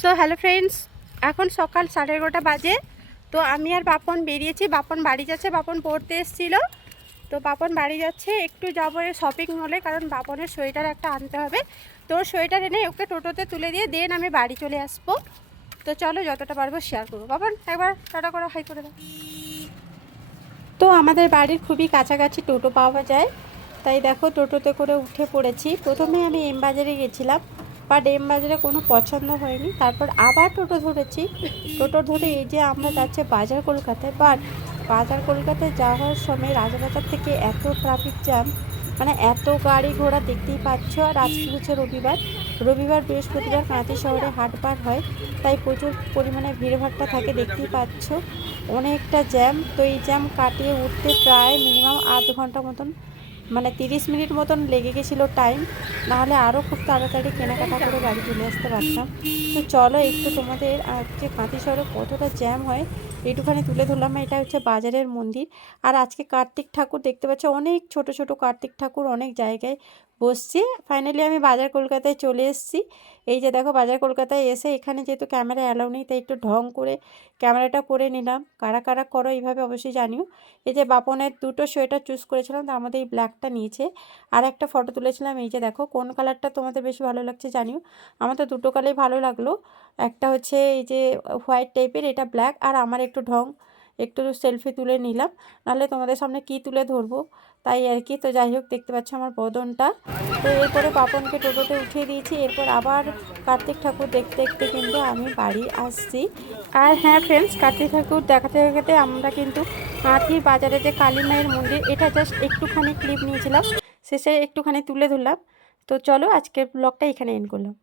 So hello friends এখন সকাল সাড়ে এগারোটা বাজে। তো আমি আর বাপন বেরিয়েছি। বাপন বাড়ি যাচ্ছে, বাপন পড়তে এসেছিল। তো বাপন বাড়ি যাচ্ছে, একটু যাব শপিং মলে কারণ বাপনের সোয়েটার একটা আনতে হবে। তো সোয়েটার এনে ওকে টোটোতে তুলে দিয়ে, দেন আমি বাড়ি চলে আসব। তো চলো, যতটা পারব শেয়ার করব। বাপন, একবার টাটা করো হাই করে দাও। তো আমাদের বাড়ির খুবই কাছাকাছি টোটো পাওয়া যায়। তাই দেখো, টোটোতে করে উঠে পড়েছি। প্রথমে আমি এম বাজারে গেছিলাম। বাট এম বাজারে কোনো পছন্দ হয়নি, তারপর আবার টোটো ধরেছি। টোটো ধরে এই যে আমরা যাচ্ছি বাজার কলকাতায় বাট বাজার কলকাতায় যাওয়ার সময় রাজাবাজার থেকে এত ট্রাফিক জ্যাম মানে এত গাড়ি ঘোড়া দেখতেই পাচ্ছ, আর আজকে হচ্ছে রবিবার। রবিবার বৃহস্পতিবার কাঁচি শহরে হাটবার হয়, তাই প্রচুর পরিমাণে ভিড়ভাট্টা থাকে, দেখতেই পাচ্ছ। অনেকটা জ্যাম তো এই জ্যাম কাটিয়ে উঠতে প্রায় মিনিমাম আধ ঘণ্টা মতন মানে তিরিশ মিনিট মতন লেগে গেছিল টাইম নাহলে আরও খুব তাড়াতাড়ি কেনাকাটা করে বাড়ি চলে আসতে পারতাম। তো চলো একটু তোমাদের আজকে কাঁথি শহরে কতটা জ্যাম হয় এইটুখানি তুলে ধরলাম। এটা হচ্ছে বাজারের মন্দির। আর আজকে কার্তিক ঠাকুর দেখতে পাচ্ছ, অনেক ছোট ছোট কার্তিক ঠাকুর অনেক জায়গায় বসছে। ফাইনালি আমি বাজার কলকাতায় চলে এসেছি। এই যে দেখো বাজার কলকাতায় এসে এখানে যেহেতু ক্যামেরা অ্যালাউ নেই, তাই একটু ঢং করে ক্যামেরাটা করে নিলাম। কারা কারা করো এইভাবে অবশ্যই জানিও। এই যে বাপনের দুটো সোয়েটার চুজ করেছিলাম তার মধ্যে এই ব্ল্যাকটা নিয়েছে। আর একটা ফটো তুলেছিলাম, এই যে দেখো কোন কালারটা তোমাদের বেশি ভালো লাগছে জানিও। আমার তো দুটো কালারই ভালো লাগল। একটা হচ্ছে এই যে হোয়াইট টাইপের এটা ব্ল্যাক আর আমার একটু ঢং। একটু সেলফি তুলে নিলাম। নাহলে তোমাদের সামনে কি তুলে ধরবো? তাই আর কি। তো যাই হোক, দেখতে পাচ্ছ আমার বদনটা। তো এরপরে পাপনকে টোটোতে উঠিয়ে দিয়েছি। এরপর আবার কার্তিক ঠাকুর দেখতে দেখতে কিন্তু আমি বাড়ি আসছি। আর হ্যাঁ ফ্রেন্ডস কার্তিক ঠাকুর দেখাতে দেখাতে আমরা কিন্তু হাতির বাজারে যে কালী মায়ের মন্দির, এটা জাস্ট একটুখানি ক্লিপ নিয়েছিলাম। শেষে একটুখানি তুলে ধরলাম। তো চলো, আজকের ব্লগটা এখানে এন্ড করলাম।